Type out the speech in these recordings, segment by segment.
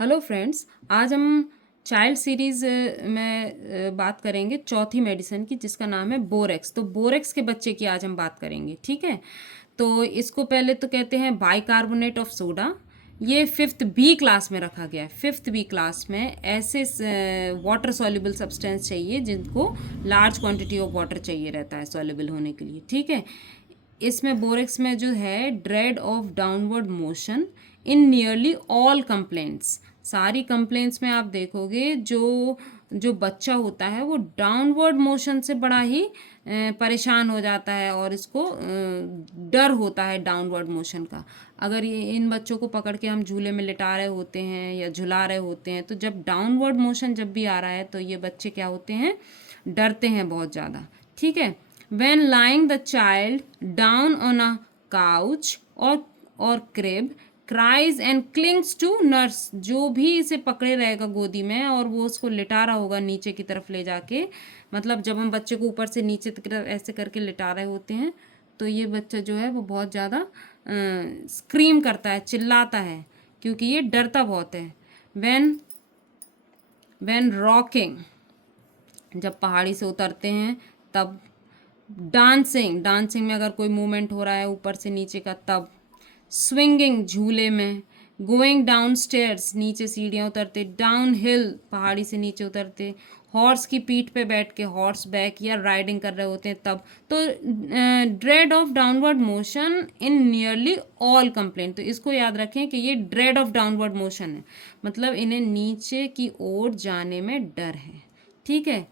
Hello friends. आज हम child series में बात करेंगे चौथी मेडिसिन की, जिसका नाम है बोरेक्स। तो बोरेक्स के बच्चे की आज हम बात करेंगे, ठीक है। तो इसको पहले तो कहते हैं बाइकार्बोनेट ऑफ सोडा। ये 5th बी क्लास में रखा गया है। 5th बी क्लास में ऐसे वाटर सॉल्युबल सब्सटेंस चाहिए जिनको लार्ज क्वांटिटी ऑफ वाटर चाहिए रहता है सॉल्युबल होने के लिए, ठीक है। इसमें बोरेक्स में जो है dread of downward motion in nearly all complaints. सारी कंप्लेंट्स में आप देखोगे जो जो बच्चा होता है वो डाउनवर्ड मोशन से बड़ा ही परेशान हो जाता है और इसको डर होता है डाउनवर्ड मोशन का। अगर ये इन बच्चों को पकड़ के हम झूले में लिटा रहे होते हैं या झुला रहे होते हैं तो जब डाउनवर्ड मोशन जब भी आ रहा है तो ये बच्चे क्या होते हैं, डरते हैं बहुत ज़्यादा, ठीक है। When lying the child down on a couch or crib cries and clings to nurse। जो भी इसे पकड़े रहेगा गोदी में और वो उसको लिटा रहा होगा नीचे की तरफ ले जाके, मतलब जब हम बच्चे को ऊपर से नीचे की तरफ ऐसे करके लिटा रहे होते हैं तो ये बच्चा जो है वो बहुत ज़्यादा स्क्रीम करता है, चिल्लाता है, क्योंकि ये डरता बहुत है। when rocking, जब पहाड़ी से उतरते हैं तब। डांसिंग में अगर कोई मूवमेंट हो रहा है ऊपर से नीचे का तब। स्विंगिंग, झूले में। गोइंग डाउन स्टेयर्स, नीचे सीढ़ियाँ उतरते। डाउन हिल, पहाड़ी से नीचे उतरते। हॉर्स की पीठ पे बैठ के हॉर्स बैक या राइडिंग कर रहे होते हैं तब। तो dread of downward motion in nearly all complaint, तो इसको याद रखें कि ये ड्रेड ऑफ डाउनवर्ड मोशन है, मतलब इन्हें नीचे की ओर जाने में डर है, ठीक है।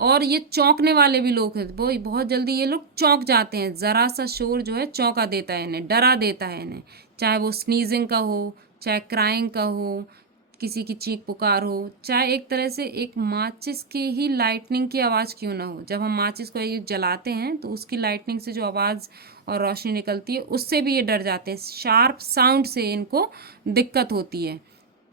और ये चौंकने वाले भी लोग हैं, वो बहुत जल्दी ये लोग चौंक जाते हैं। ज़रा सा शोर जो है चौंका देता है इन्हें, डरा देता है इन्हें, चाहे वो स्नीजिंग का हो, चाहे क्राइंग का हो, किसी की चीख पुकार हो, चाहे एक तरह से एक माचिस की ही लाइटनिंग की आवाज़ क्यों ना हो। जब हम माचिस को ये जलाते हैं तो उसकी लाइटनिंग से जो आवाज़ और रोशनी निकलती है उससे भी ये डर जाते हैं। शार्प साउंड से इनको दिक्कत होती है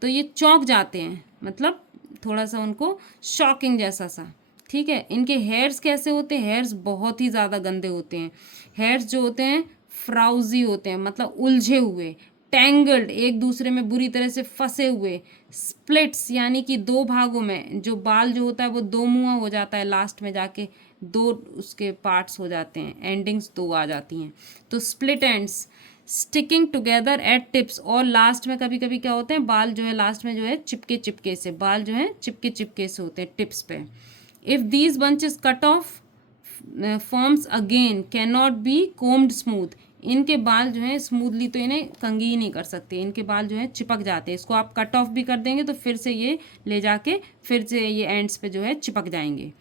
तो ये चौंक जाते हैं, मतलब थोड़ा सा उनको शॉकिंग जैसा सा, ठीक है। इनके हेयर्स कैसे होते हैं? हेयर्स बहुत ही ज़्यादा गंदे होते हैं। हेयर्स जो होते हैं फ्राउजी होते हैं, मतलब उलझे हुए, टैंगल्ड, एक दूसरे में बुरी तरह से फंसे हुए। स्प्लिट्स, यानी कि दो भागों में जो बाल जो होता है वो दो मुआ हो जाता है, लास्ट में जाके दो उसके पार्ट्स हो जाते हैं, एंडिंग्स दो आ जाती हैं, तो split ends. Sticking together at tips, और लास्ट में कभी कभी क्या होते हैं, बाल जो है लास्ट में जो है चिपके चिपके से, बाल जो है चिपके चिपके से होते हैं टिप्स पे। If these bunches cut off forms again cannot be combed smooth। इनके बाल जो हैं स्मूथली तो इन्हें कंघी ही नहीं कर सकते, इनके बाल जो है चिपक जाते हैं। इसको आप कट ऑफ भी कर देंगे तो फिर से ये ले जाके फिर से ये एंड्स पे जो है चिपक जाएंगे।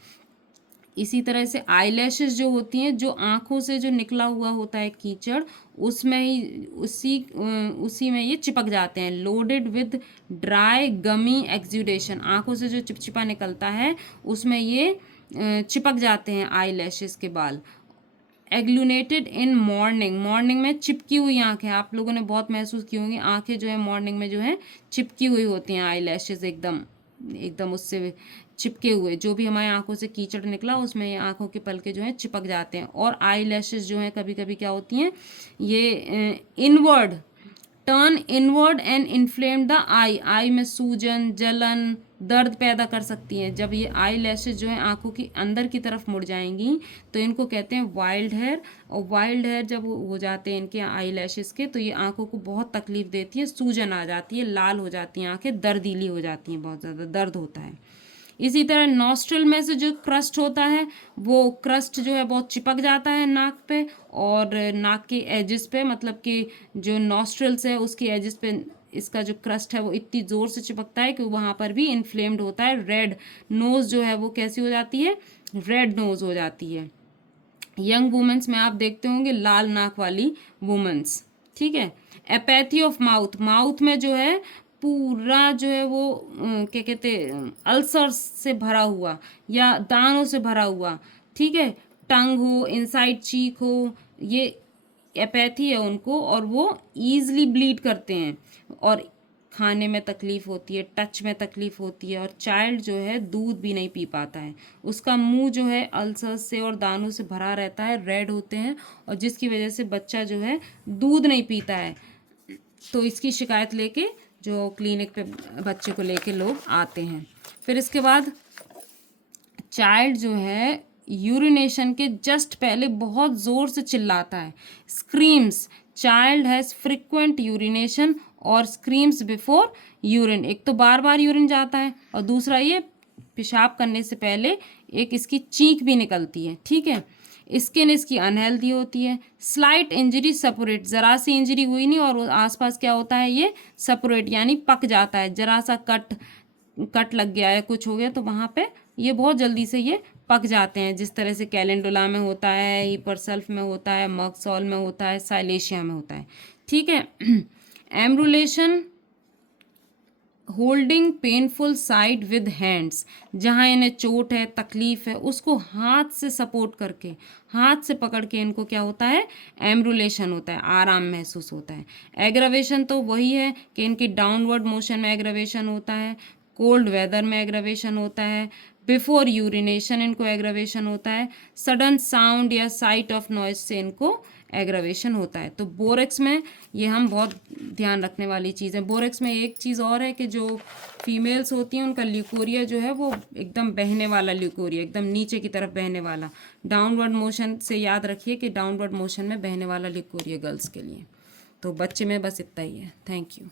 इसी तरह से आई लैशेस जो होती हैं, जो आँखों से जो निकला हुआ होता है कीचड़, उसमें ही उसी में ये चिपक जाते हैं। Loaded with dry gummy exudation, आँखों से जो चिपचिपा निकलता है उसमें ये चिपक जाते हैं आई लैशेस के बाल। एग्लूनेटेड इन मॉर्निंग, मॉर्निंग में चिपकी हुई आँखें, आप लोगों ने बहुत महसूस की होंगी, आँखें जो है मॉर्निंग में जो है चिपकी हुई होती हैं, आई लैशेस एकदम एकदम उससे चिपके हुए, जो भी हमारी आंखों से कीचड़ निकला उसमें ये आंखों के पलके जो हैं चिपक जाते हैं। और आई लैशेस जो हैं कभी कभी क्या होती हैं, ये inward, turn inward and inflame the eye, eye में सूजन, जलन, दर्द पैदा कर सकती हैं। जब ये आई लैशेज जो है आंखों की अंदर की तरफ मुड़ जाएंगी तो इनको कहते हैं वाइल्ड हेयर। और वाइल्ड हेयर जब हो जाते हैं इनके आई लैशेज के तो ये आंखों को बहुत तकलीफ देती है, सूजन आ जाती है, लाल हो जाती हैं आंखें, दर्दीली हो जाती हैं, बहुत ज़्यादा दर्द होता है। इसी तरह नॉस्ट्रल में से जो क्रस्ट होता है वो क्रस्ट जो है बहुत चिपक जाता है नाक पे और नाक के एजेस पे, मतलब कि जो नॉस्ट्रल्स है उसके एजेस पे इसका जो क्रस्ट है वो इतनी ज़ोर से चिपकता है कि वहाँ पर भी इन्फ्लेम्ड होता है। रेड नोज़ जो है वो कैसी हो जाती है, रेड नोज़ हो जाती है। यंग वुमेंस में आप देखते होंगे लाल नाक वाली वुमेंस, ठीक है। एपैथी ऑफ माउथ, माउथ में जो है पूरा जो है वो क्या कहते हैं, अल्सर से भरा हुआ या दानों से भरा हुआ, ठीक है। टंग हो, इनसाइड चीक हो, ये एपैथी है उनको, और वो ईजली ब्लीड करते हैं और खाने में तकलीफ़ होती है, टच में तकलीफ़ होती है, और चाइल्ड जो है दूध भी नहीं पी पाता है। उसका मुंह जो है अल्सर्स से और दानों से भरा रहता है, रेड होते हैं, और जिसकी वजह से बच्चा जो है दूध नहीं पीता है। तो इसकी शिकायत लेके जो क्लिनिक पे बच्चे को लेके लोग आते हैं। फिर इसके बाद चाइल्ड जो है यूरिनेशन के जस्ट पहले बहुत ज़ोर से चिल्लाता है, screams. Child has frequent urination और स्क्रीम्स बिफोर यूरिन। एक तो बार बार यूरिन जाता है और दूसरा ये पेशाब करने से पहले एक इसकी चीख भी निकलती है, ठीक है। स्किन इसकी अनहेल्दी होती है। स्लाइट इंजरी सपोरेट, ज़रा सी इंजरी हुई नहीं और आसपास क्या होता है, ये सपोरेट यानी पक जाता है। ज़रा सा कट लग गया है, कुछ हो गया तो वहाँ पे ये बहुत जल्दी से ये पक जाते हैं, जिस तरह से कैलेंडुला में होता है, हिपरसल्फ में होता है, मर्क्सॉल में होता है, साइलेशिया में होता है, ठीक है। Ambulation, holding painful side with hands, जहाँ इन्हें चोट है, तकलीफ है, उसको हाथ से सपोर्ट करके, हाथ से पकड़ के इनको क्या होता है, एम्ब्रुलेशन होता है, आराम महसूस होता है। एग्रावेशन तो वही है कि इनकी डाउनवर्ड मोशन में एग्रावेशन होता है, कोल्ड वेदर में एग्रावेशन होता है, बिफोर यूरिनेशन इनको एग्रावेशन होता है, सडन साउंड या साइट ऑफ नॉइज से इनको एग्रावेशन होता है। तो बोरेक्स में ये हम बहुत ध्यान रखने वाली चीज़ है। बोरेक्स में एक चीज़ और है कि जो फीमेल्स होती हैं उनका ल्यूकोरिया जो है वो एकदम बहने वाला ल्यूकोरिया, एकदम नीचे की तरफ बहने वाला, डाउनवर्ड मोशन से याद रखिए कि डाउनवर्ड मोशन में बहने वाला ल्यूकोरिया गर्ल्स के लिए। तो बच्चे में बस इतना ही है। Thank you.